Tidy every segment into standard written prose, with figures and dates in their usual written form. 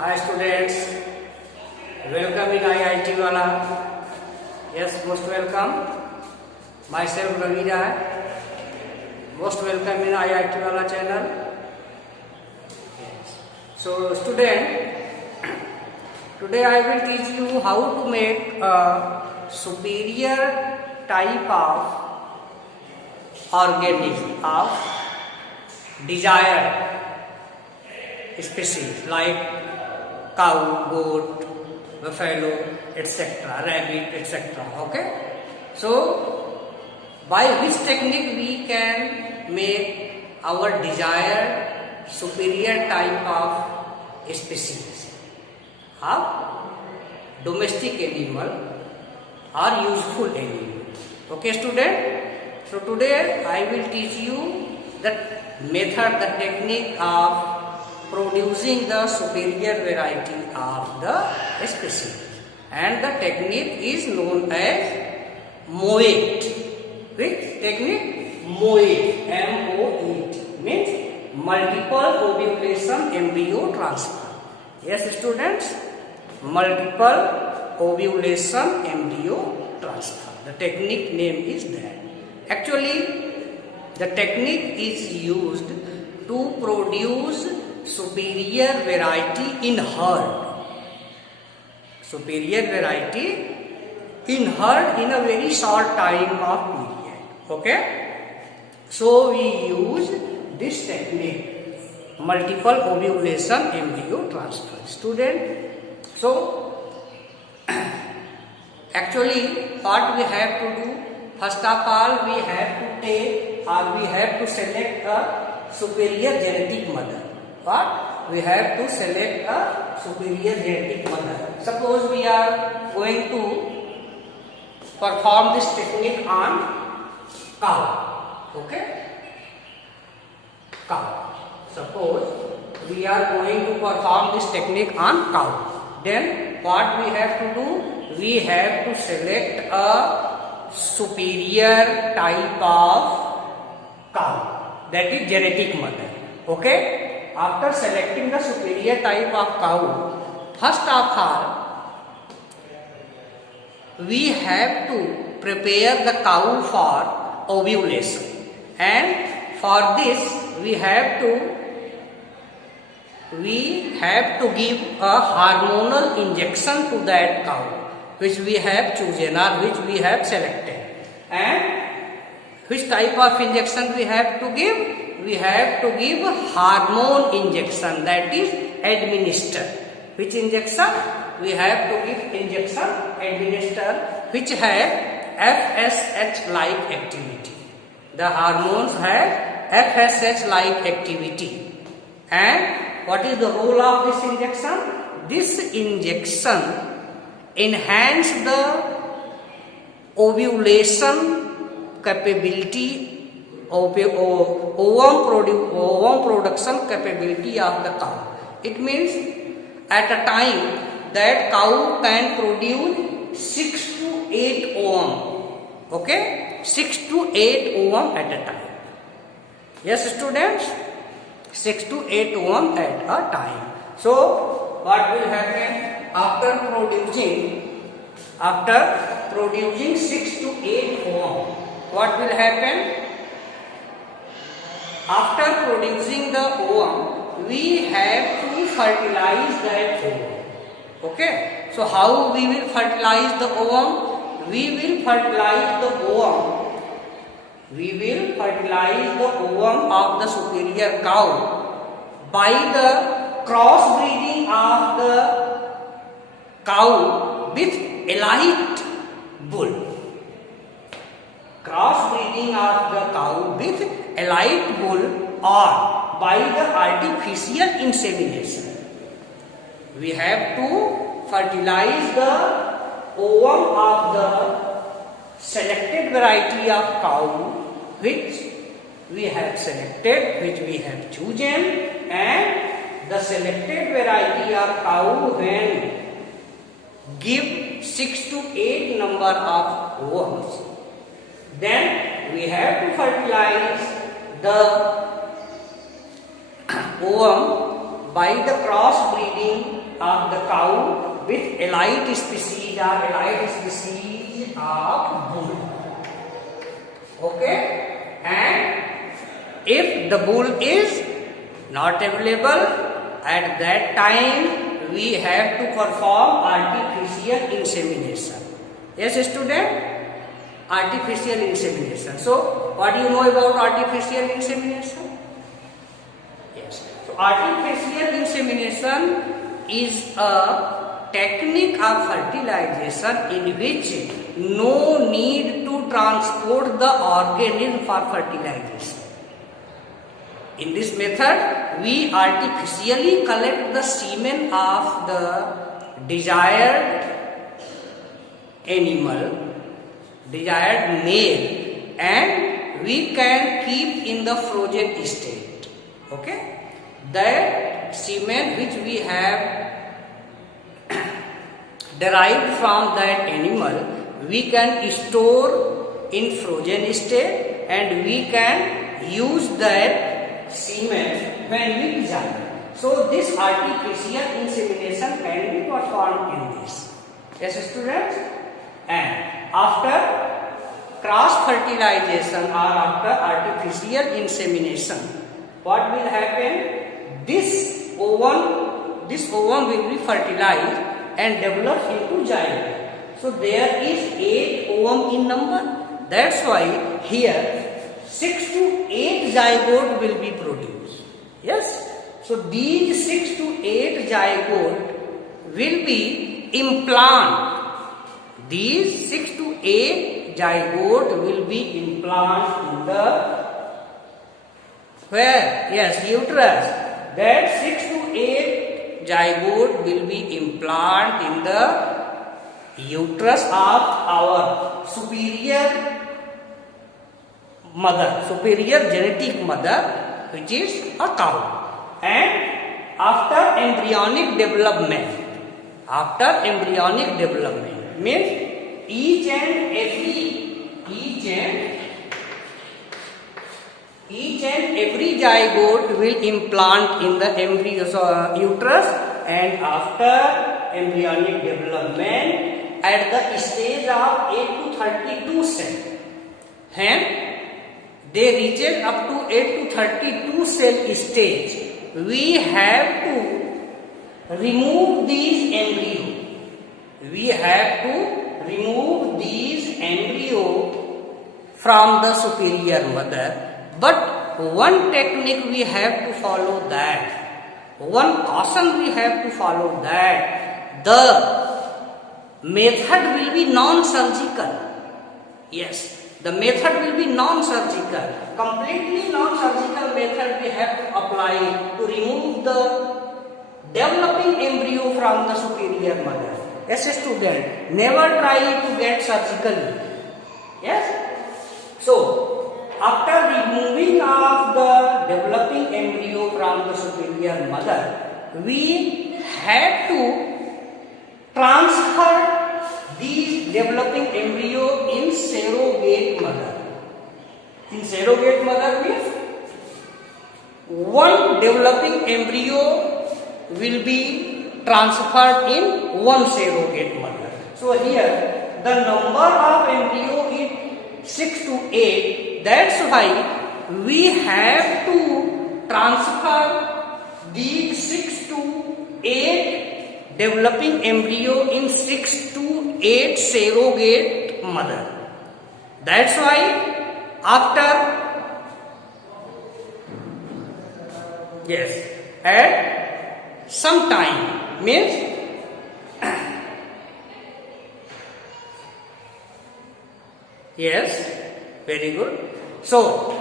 Hi students, welcome in IIT Wala. Yes, most welcome. Myself Ravi Rai. Most welcome in IIT Wala channel. Yes. So student, today I will teach you how to make a superior type of organism of desired species like cow, goat, buffalo, etc., rabbit, etc. Okay. So, by which technique we can make our desired superior type of species of domestic animal or useful animal. Okay, student. So today I will teach you the method, the technique of producing the superior variety of the species, and the technique is known as MOET. Which technique? MOET. MOET means multiple ovulation embryo transfer. Yes, students, multiple ovulation embryo transfer. The technique name is that. Actually, the technique is used to produce superior variety in herd. Superior variety in herd in a very short time of period. Okay? So we use this technique, multiple ovulation embryo transfer. Student, so actually what we have to do, first of all we have to take or we have to select a superior genetic mother. What? We have to select a superior genetic mother. Suppose we are going to perform this technique on cow. Okay? Cow. Suppose we are going to perform this technique on cow. Then what we have to do? We have to select a superior type of cow. That is genetic mother. Okay? After selecting the superior type of cow, first of all, we have to prepare the cow for ovulation, and for this we have to give a hormonal injection to that cow which we have chosen or which we have selected. And which type of injection we have to give? We have to give hormone injection, that is administer. Which injection? We have to give injection administer which have FSH like activity. The hormones have FSH like activity. And what is the role of this injection? This injection enhance the ovulation capability, ovum production capability of the cow. It means at a time that cow can produce 6 to 8 ovum. Okay? 6 to 8 ovum at a time. Yes, students? 6 to 8 ovum at a time. So, what will happen after producing 6 to 8 ovum? What will happen? After producing the ovum, we have to fertilize that ovum. Okay? So how we will fertilize the ovum? We will fertilize the ovum. We will fertilize the ovum of the superior cow by the crossbreeding of the cow with elite bull. Crossbreeding of the cow with elite bull or by the artificial insemination. We have to fertilize the ovum of the selected variety of cow which we have selected, which we have chosen, and the selected variety of cow when give 6 to 8 number of ovums. Then we have to fertilize the ovum by the crossbreeding of the cow with elite species or elite species of bull. Okay, and if the bull is not available, at that time we have to perform artificial insemination. Yes, student? Artificial insemination. So, what do you know about artificial insemination? Yes. So, artificial insemination is a technique of fertilization in which no need to transport the organism for fertilization. In this method, we artificially collect the semen of the desired animal, desired male, and we can keep in the frozen state. Okay? That semen which we have derived from that animal, we can store in frozen state and we can use that semen when we desire. So this artificial insemination can be performed in this. Yes, students? And after cross fertilization or after artificial insemination, what will happen? This ovum will be fertilized and develop into zygote. So there is 8 ovum in number. That's why here 6 to 8 zygote will be produced. Yes. So these 6 to 8 zygote will be implanted. These 6 to 8 zygote will be implanted in the where? Yes, uterus. That 6 to 8 zygote will be implanted in the uterus of our superior mother, superior genetic mother, which is a cow. And after embryonic development means each and every zygote will implant in the embryo's uterus, and after embryonic development at the stage of 8 to 32 cell, and they reach up to 8 to 32 cell stage, we have to remove these embryo. We have to remove these embryo from the superior mother. But one technique we have to follow that. One caution we have to follow that. The method will be non-surgical. Yes, the method will be non-surgical. Completely non-surgical method we have to apply to remove the developing embryo from the superior mother. Yes, student, never try to get surgically. Yes. So, after removing of the developing embryo from the superior mother, we have to transfer these developing embryo in surrogate mother. In surrogate mother means one developing embryo will be transferred in one surrogate mother. So here the number of embryo is 6 to 8. That's why we have to transfer these 6 to 8 developing embryo in 6 to 8 surrogate mother. That's why after at some time means yes, very good. So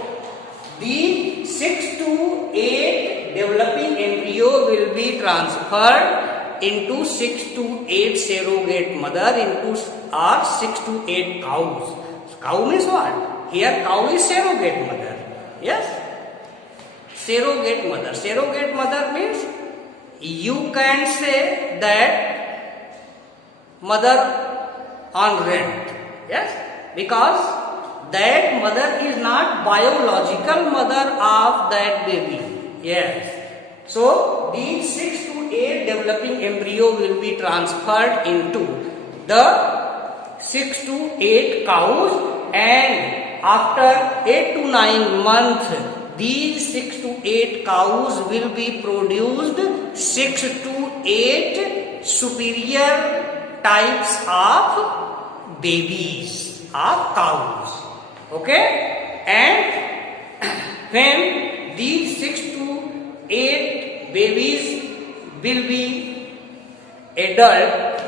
the 6 to 8 developing embryo will be transferred into 6 to 8 surrogate mother into or 6 to 8 cows. Cow means what? Here cow is surrogate mother. Yes, surrogate mother. Surrogate mother means you can say that mother on rent. Yes, because that mother is not biological mother of that baby. Yes, So these 6 to 8 developing embryo will be transferred into the 6 to 8 cows, and after 8 to 9 months these 6 to 8 cows will be produced 6 to 8 superior types of babies of cows. Okay, and when these 6 to 8 babies will be adult,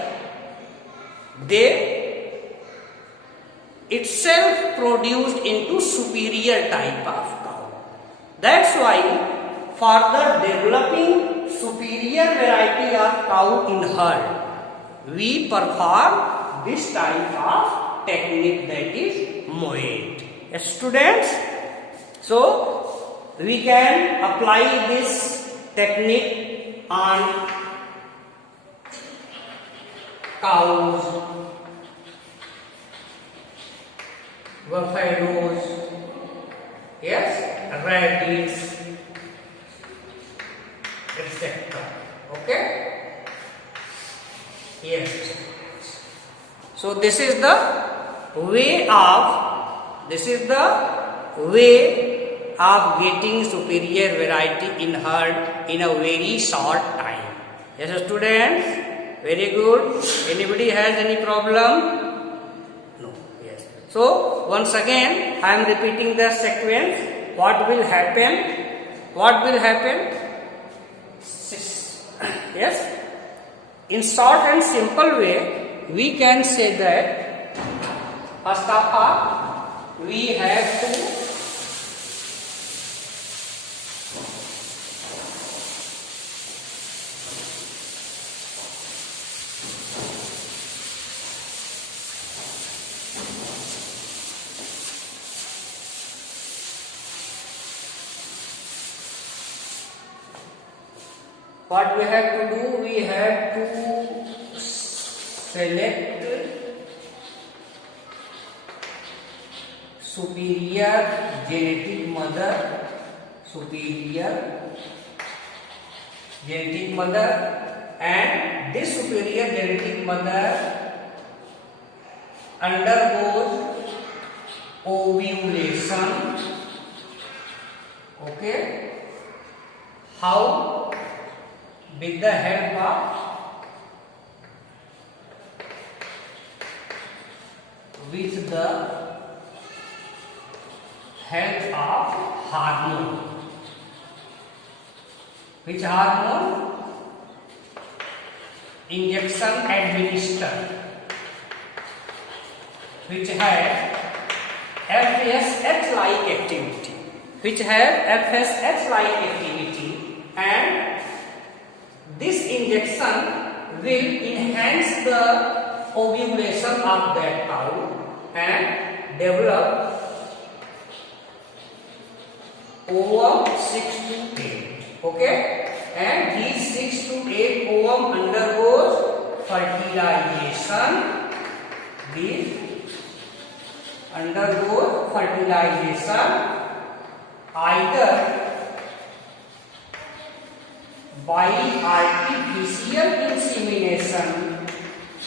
they itself produced into superior type of cow. That's why further developing superior variety of cow in herd, we perform this type of technique, that is moed. Students, so we can apply this technique on cows, buffaloes, yes, rabbits, etc. Okay, yes. So this is the way of getting superior variety in herd in a very short time. Yes, students, very good. Anybody has any problem? No. Yes. So once again I am repeating the sequence. What will happen? What will happen? Yes. In short and simple way, we can say that first of all we have to what we have to do, we have to select superior genetic mother, and this superior genetic mother undergoes ovulation. Okay, how? With the help of hormone. Which hormone? Injection administered, which have FSH-like activity, and this injection will enhance the ovulation of that cow and develop ovum 6 to 8. Okay, and these 6 to 8 ovum undergoes fertilization.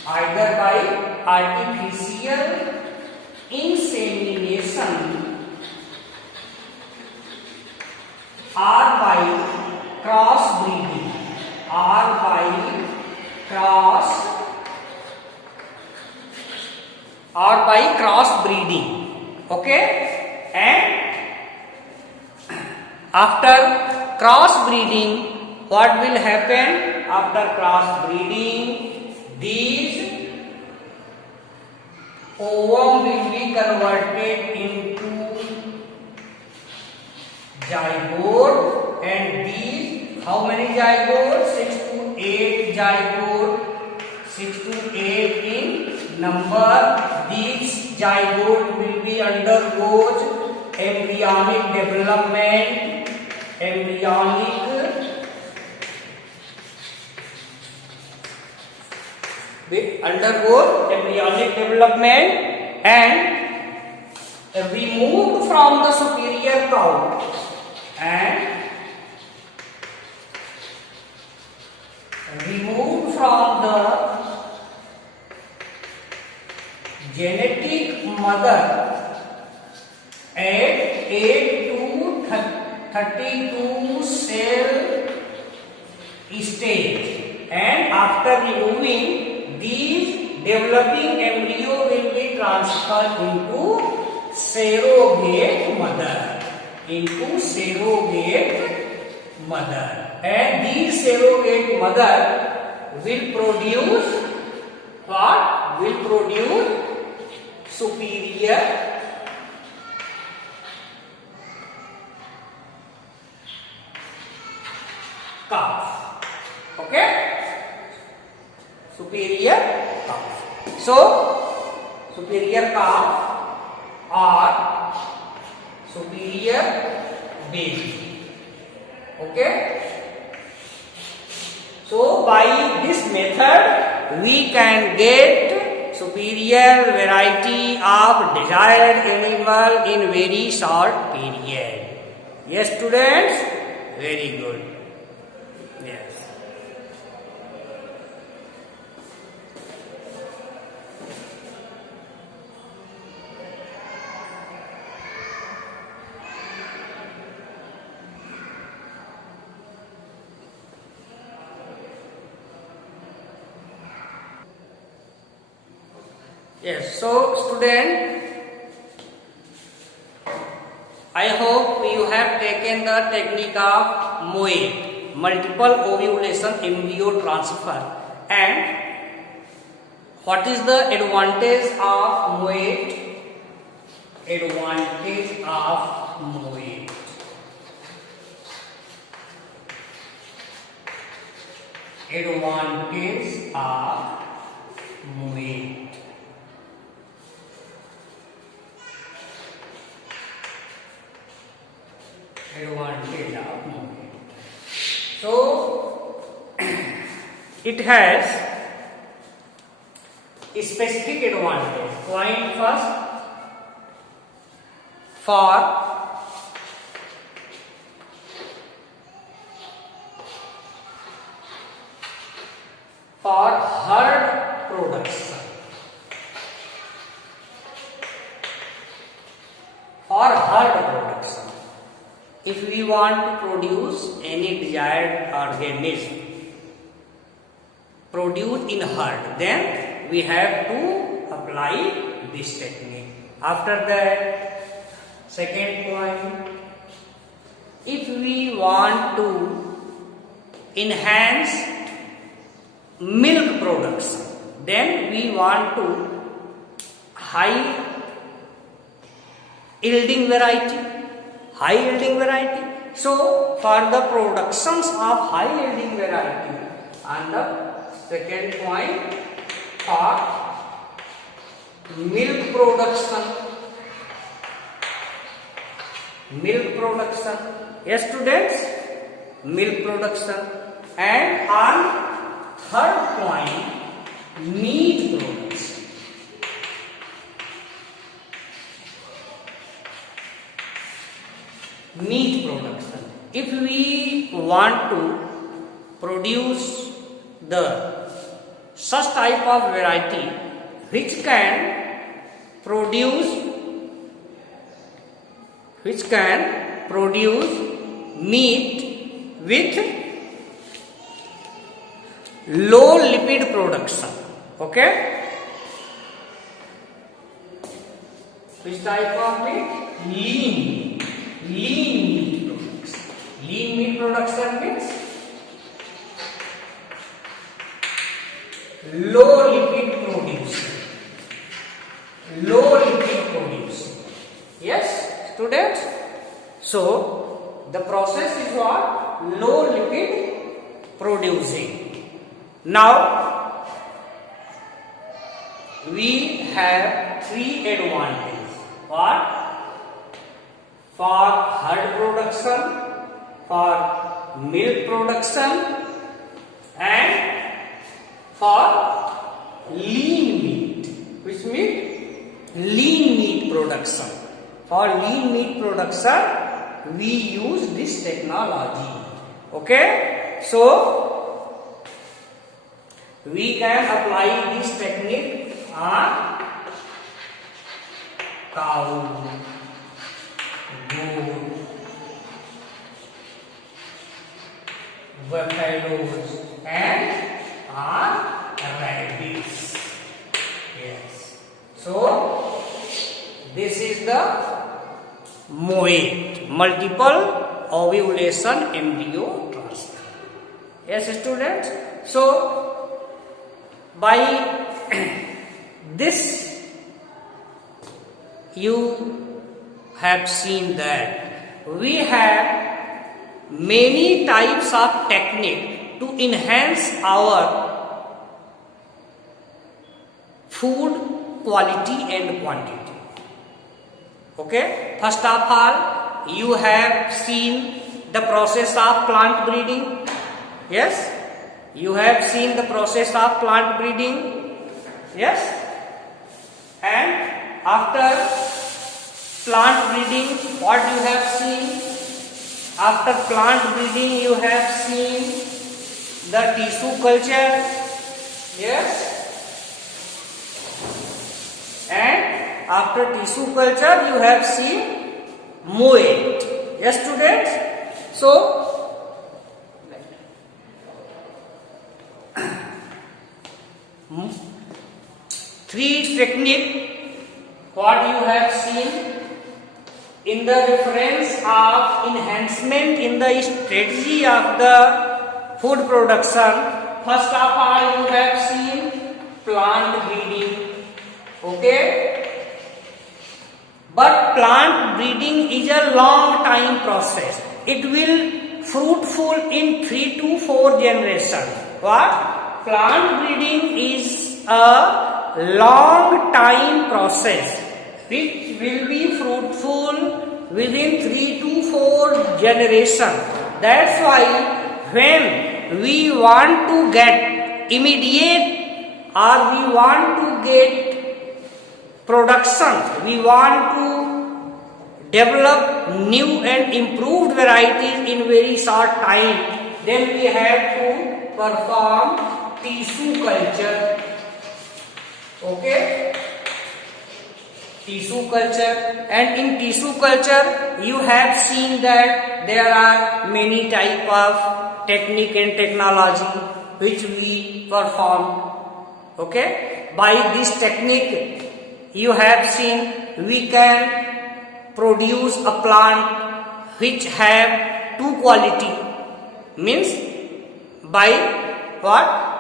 Either by artificial insemination, or by crossbreeding, okay, and after crossbreeding, what will happen? After crossbreeding, these ovum will be converted into zygote, and these, how many zygotes? 6 to 8 zygote, 6 to 8 in number. These zygote will be undergoes embryonic development, and removed from the superior cow, and removed from the genetic mother at 8 to 32 cell stage, and after removing these, developing embryo will be transferred into surrogate mother, and these surrogate mother will produce what? Will produce superior calf. Okay? Superior calf. So, superior calf or superior baby. Okay? So, by this method, we can get superior variety of desired animal in very short period. Yes, students? Very good. Yes. Yes, so student, I hope you have taken the technique of MOAT, multiple ovulation embryo transfer, and what is the advantage of MOAT? Advantage of MOAT. Advantage of MOAT. Advantage of MOAT. So, it has a specific advantage. Point first, for herd production. For herd production. If we want to produce any desired organism, produce in herd, then we have to apply this technique. After that, second point, if we want to enhance milk production, then we want to high yielding variety. So, for the productions of high yielding variety, and the second point, for milk production. Yes, students, milk production. And on third point, meat production. Meat production. If we want to produce the such type of variety which can produce meat with low lipid production. Okay? Which type of meat? Lean meat production. Lean meat production means low lipid producing. Yes, students? So, the process is what? Low lipid producing. Now, we have three advantages. What? For herd production, for milk production, and for lean meat. Which means lean meat production. For lean meat production, we use this technology. Okay? So, We can apply this technique on cow, goat, buffaloes, and rabbits. Yes. So this is the MOAT, multiple ovulation embryo transfer. Yes, students. So by this you have seen that we have many types of technique to enhance our food quality and quantity. Okay, first of all, you have seen the process of plant breeding. Yes, you have seen the process of plant breeding. Yes, and after plant breeding, what you have seen? After plant breeding, you have seen the tissue culture. Yes, and after tissue culture, you have seen MOAT. Yes, students. So three technique what you have seen in the reference of enhancement in the strategy of the food production. First of all, you have seen plant breeding. Okay, but plant breeding is a long time process. It will fruitful in 3 to 4 generations. What? Plant breeding is a long time process which will be fruitful within 3 to 4 generations. That's why when we want to get immediate or we want to get production, we want to develop new and improved varieties in very short time, then we have to perform tissue culture. Okay, tissue culture, and in tissue culture you have seen that there are many type of technique and technology which we perform. Okay, by this technique you have seen we can produce a plant which have two quality, means by what?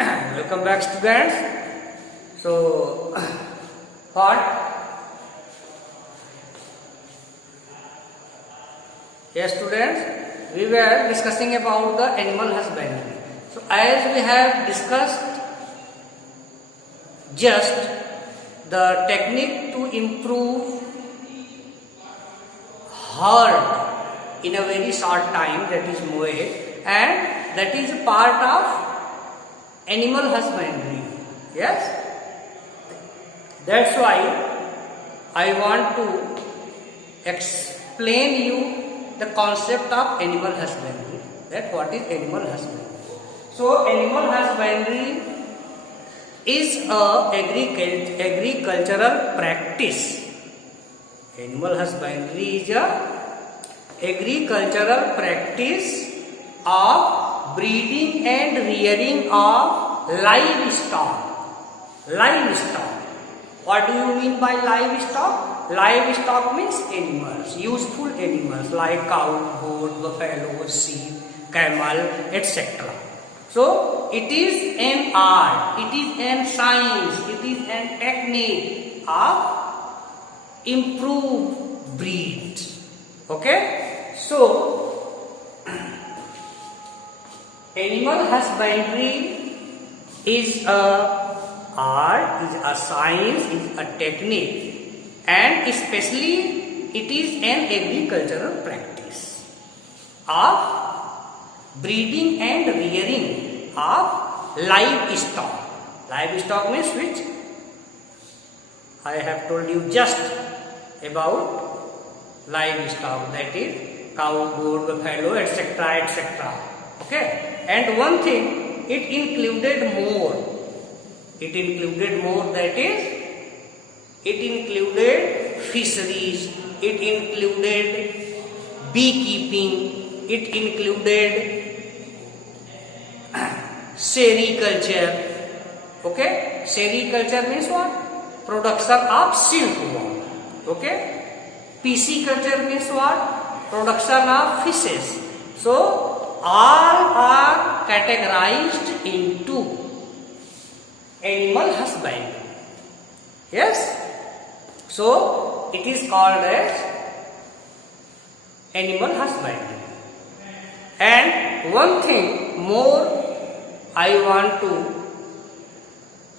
Welcome back, students. So what? Yes, students, we were discussing about the animal husbandry. So as we have discussed just the technique to improve herd in a very short time, that is MOAT, and that is a part of animal husbandry. Yes, that's why I want to explain you the concept of animal husbandry, that what is animal husbandry. So animal husbandry is a agricultural practice. Animal husbandry is a agricultural practice of breeding and rearing of livestock. Livestock. What do you mean by livestock? Livestock means animals, useful animals like cow, goat, buffalo, sheep, camel, etc. So it is an art, it is an science, it is an technique of improved breed. Okay? So animal husbandry is a art, is a science, is a technique, and especially it is an agricultural practice of breeding and rearing of livestock. Livestock means which I have told you just about livestock, that is cow, goat, buffalo, etc., etc. Okay, and one thing, it included more. It included more, that is, it included fisheries, it included beekeeping, it included sericulture. Okay, sericulture means what? Production of silkworm. Okay, pisciculture means what? Production of fishes. So all are categorized into animal husbandry. Yes, so it is called as animal husbandry. And one thing more I want to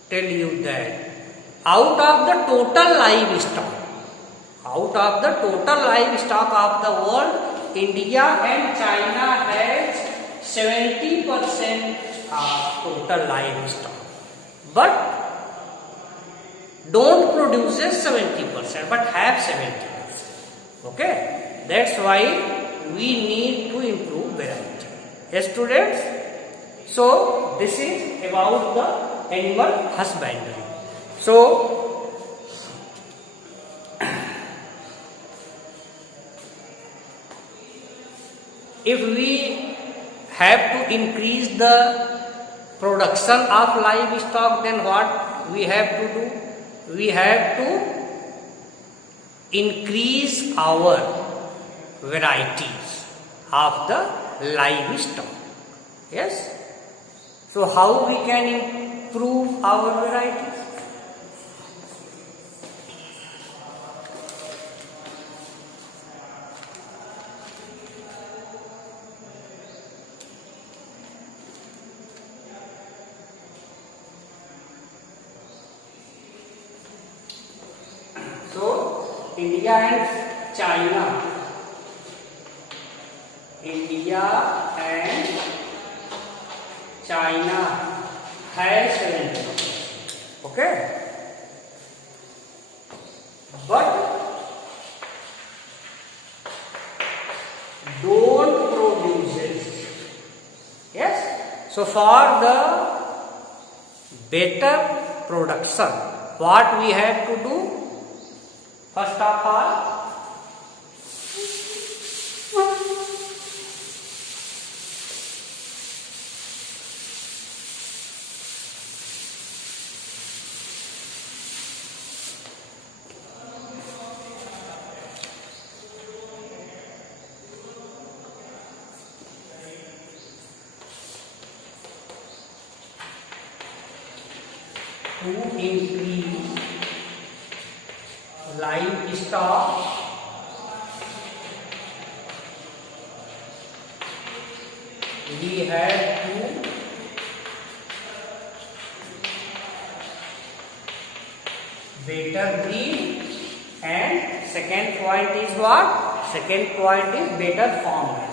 tell you, that out of the total livestock of the world, India and China has 70% of total livestock, but don't produce 70%, but have 70%. Okay, that's why we need to improve variety. Yes, students. So this is about the animal husbandry. So if we have to increase the production of livestock, then what we have to do? We have to increase our varieties of the livestock. Yes. So how we can improve our varieties? So India and China has 70%. Okay, but don't produce. Yes, so for the better production, what we have to do? First of all, to increase livestock, we have to better breed, and second point is what? Second point is better farm management.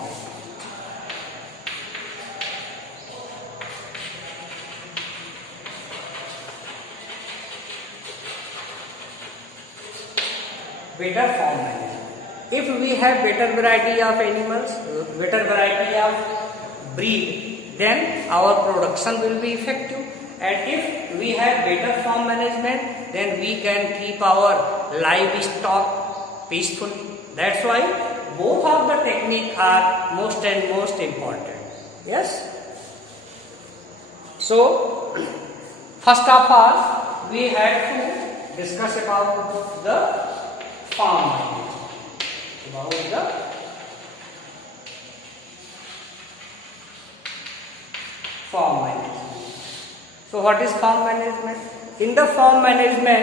Better farm management. If we have better variety of animals, better variety of breed, then our production will be effective. And if we have better farm management, then we can keep our livestock peacefully. That's why both of the techniques are most and most important. Yes. So first of all, we have to discuss about the farm management. About the farm management. So what is farm management? In farm management,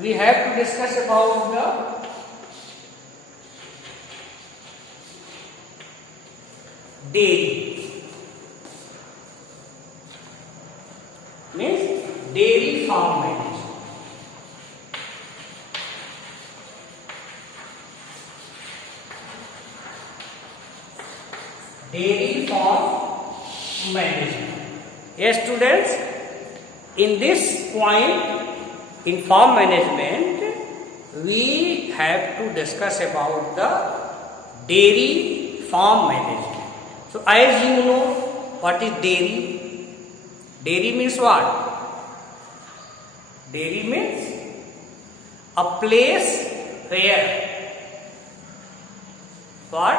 we have to discuss about the dairy. Means dairy farm management. Dairy farm management. Yes, students, in this point, in farm management, we have to discuss about the dairy farm management. So as you know, what is dairy? Dairy means what? Dairy means a place where what?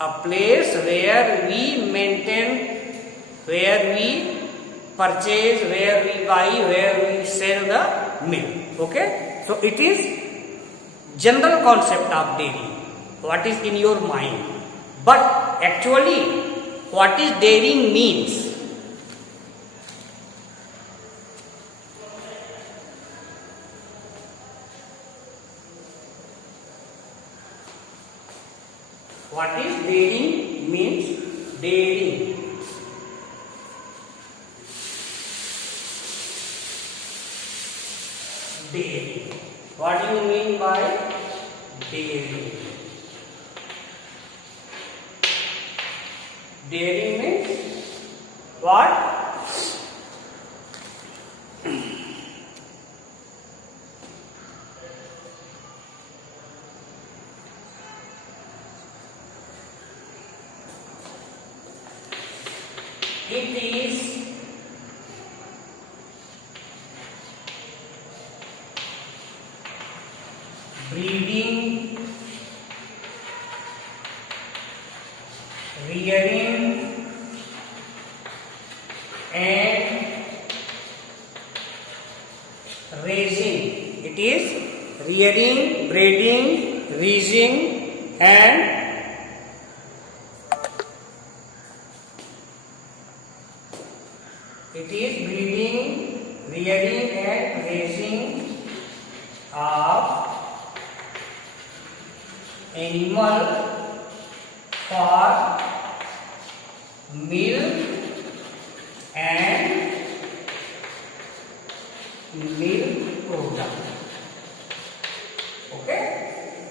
A place where we maintain, where we purchase, where we buy, where we sell the milk. Okay? So it is general concept of dairy. What is in your mind? But actually, what is dairying means? What is dairying means? Dairying. Dairy. What do you mean by dairy? Dairy means what? It is breeding, rearing and raising. It is rearing, breeding, raising and it is breeding, rearing and raising of animal for milk and milk product. Okay?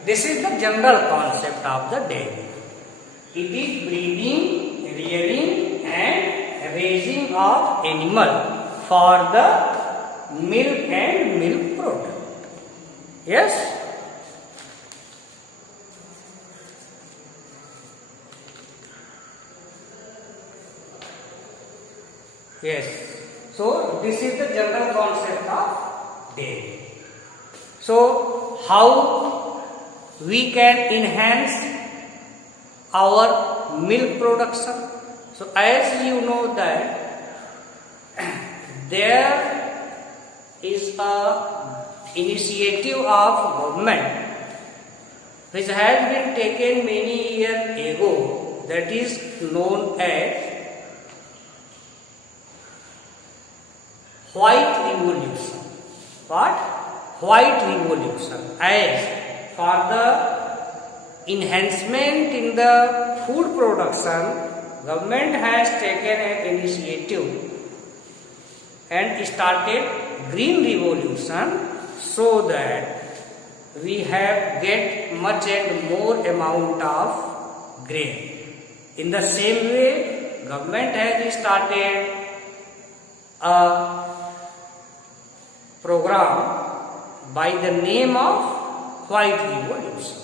This is the general concept of the dairy. It is breeding, rearing and raising of animal for the milk and milk product. Yes? Yes. So this is the general concept of dairy. So how we can enhance our milk production? So as you know that there is a initiative of government which has been taken many years ago, that is known as White Revolution. What? White Revolution. As for the enhancement in the food production, government has taken an initiative and started Green Revolution so that we have get much and more amount of grain. In the same way, government has started a program by the name of White Revolution.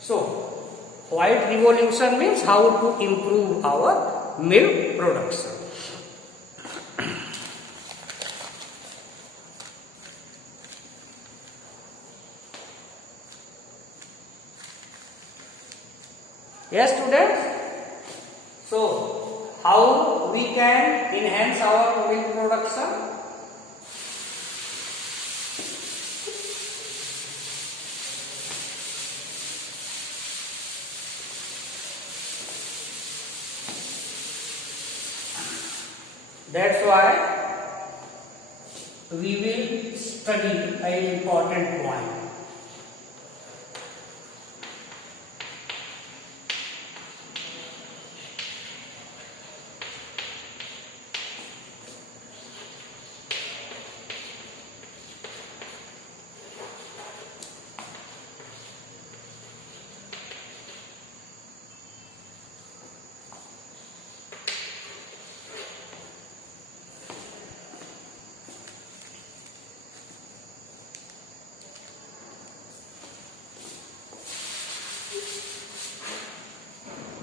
So, White Revolution means how to improve our milk production. Yes, students? So, how we can enhance our milk production? That's why we will study an important point.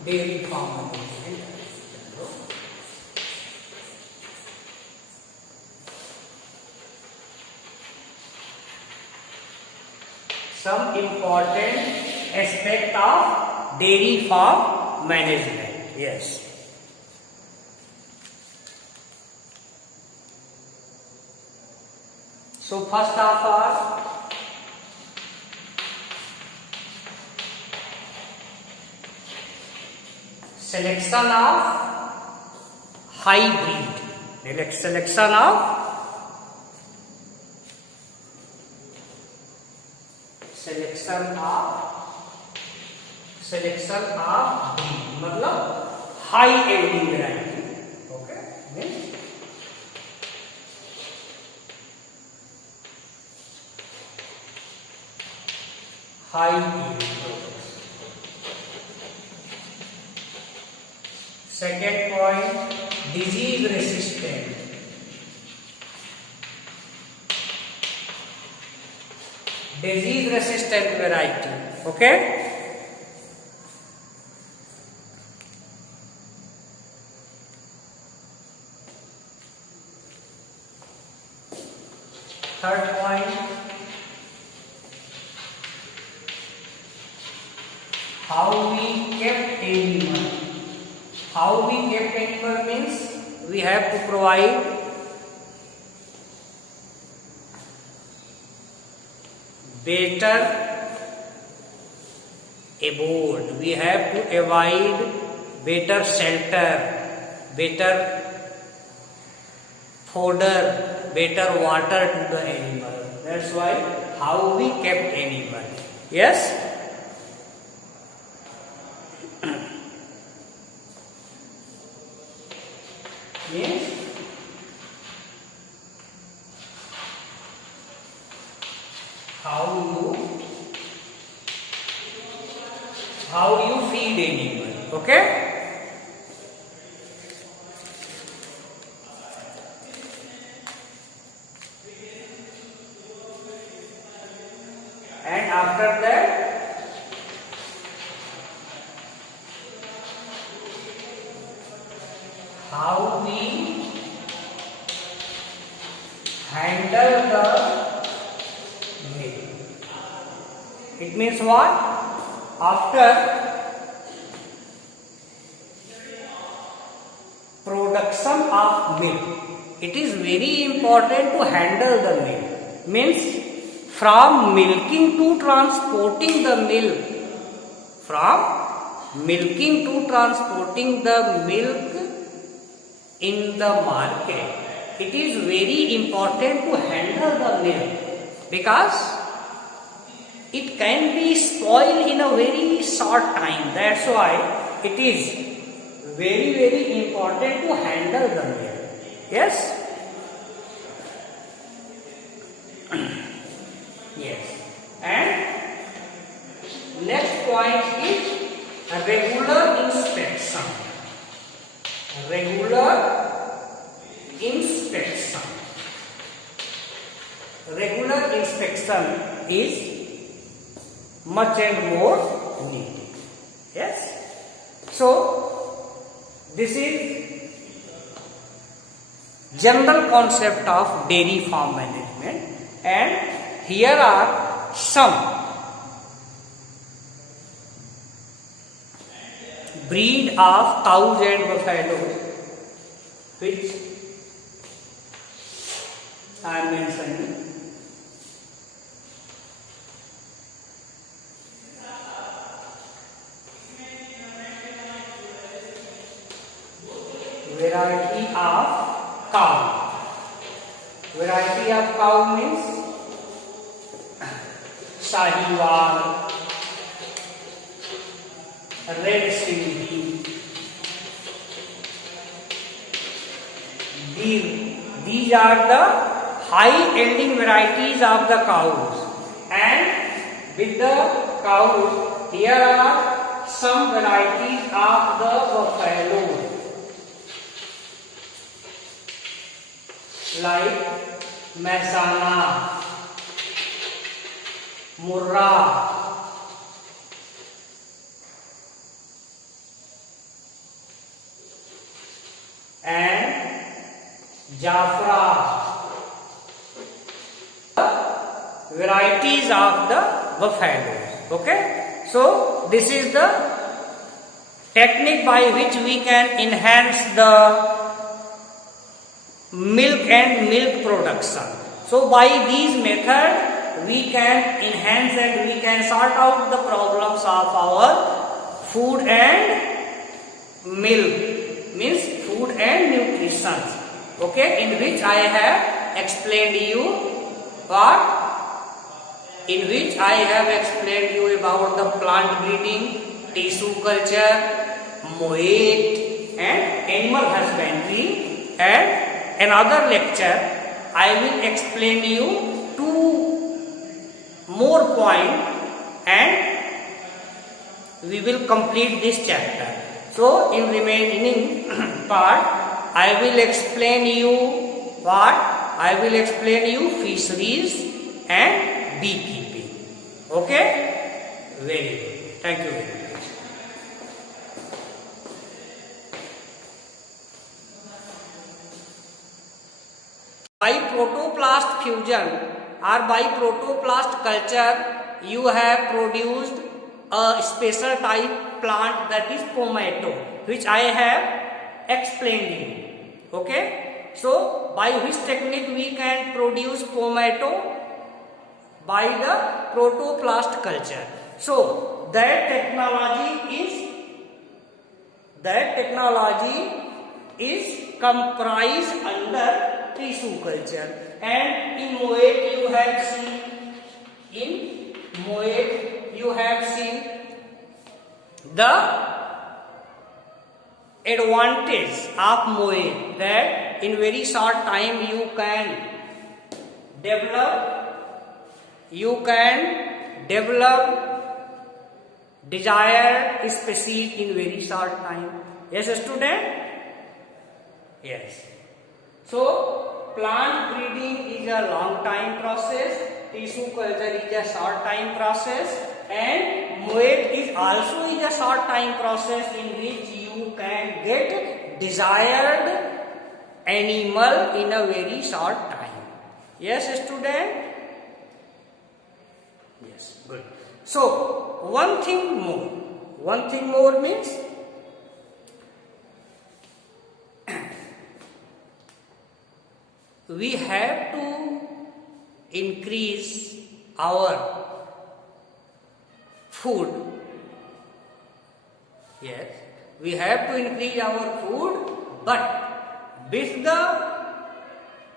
dairy farm management. Some important aspect of dairy farm management. Yes. So first of all, selection of hybrid. Selection of breed, मतलब high एल्डिंग variety. Okay, high yield. Second point, disease resistant. Disease resistant variety. Okay. Third point, how we kept animal. How we kept animal means we have to provide better abode. We have to provide better shelter, better fodder, better water to the animal. That's why how we kept animal. Yes. Means how you feed animal. Okay. And after that, how we handle the milk. It means what? After production of milk, it is very important to handle the milk. Means from milking to transporting the milk, from milking to transporting the milk in the market, it is very important to handle the milk, because it can be spoiled in a very short time. That's why it is very, very important to handle the milk. Yes. Yes. And next point is a regular inspection. Regular inspection. Regular inspection is much and more needed. Yes. So this is general concept of dairy farm management, and here are some breed of cows and buffaloes which I am mentioning. Variety of cow. Variety of cow means Sahiwal, Red Sindhi, Gir. These are the high yielding varieties of the cows. And with the cows, here are some varieties of the buffaloes, like Mehsana, Murrah, and Jaffra. Varieties of the buffaloes. Okay, so this is the technique by which we can enhance the milk and milk production. So by these methods we can enhance and we can sort out the problems of our food and milk, means food and nutrition. Okay, in which I have explained you what? In which I have explained you about the plant breeding, tissue culture, moat and animal husbandry, and another lecture I will explain you 2 more points and we will complete this chapter. So in remaining part I will explain you what? I will explain you fisheries and beekeeping. Okay? Very good. Thank you very much. By protoplast fusion or by protoplast culture, you have produced a special type plant, that is pomato, which I have explained you. Okay? So, by which technique we can produce pomato? By the protoplast culture. So that technology is comprised under tissue culture, and in moat you have seen the advantage of moat, that in very short time you can develop desired species in very short time. Yes, student? Yes. So plant breeding is a long time process, tissue culture is a short time process, and moat is also a short time process in which you can get desired animal in a very short time. Yes, student? Yes, good. So one thing more means we have to increase our food. Yes, we have to increase our food, but with the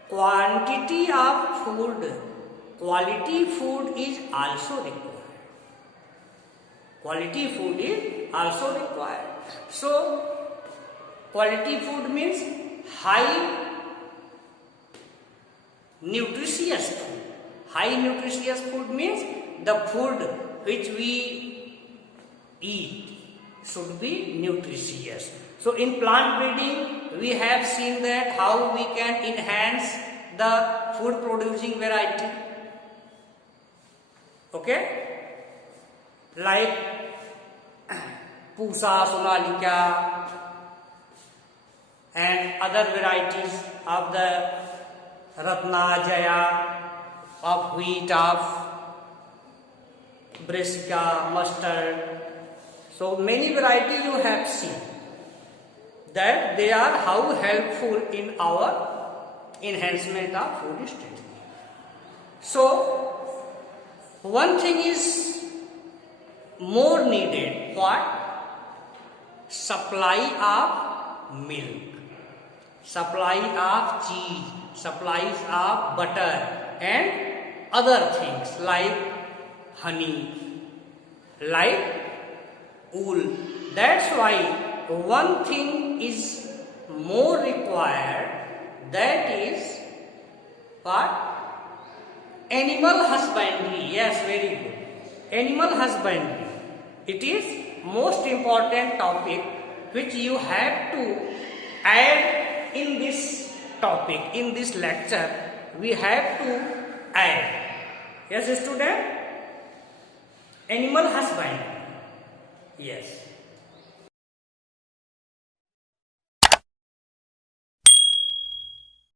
quantity of food, quality food is also required. Quality food is also required. So, quality food means high nutritious food. High nutritious food means the food which we eat should be nutritious. So, in plant breeding, we have seen that how we can enhance the food producing variety. Okay? Like Pusa, Sonalika and other varieties of the Ratna, Jaya, of wheat, of Brassica, mustard. So many varieties you have seen that they are how helpful in our enhancement of food strategy. So one thing is more needed, what? Supply of milk, supply of cheese, supplies of butter and other things like honey, like wool. That's why one thing is more required, that is what? Animal husbandry. Yes, very good. Animal husbandry. It is most important topic which you have to add in this topic, in this lecture. We have to add. Yes, student? Animal husbandry. Yes.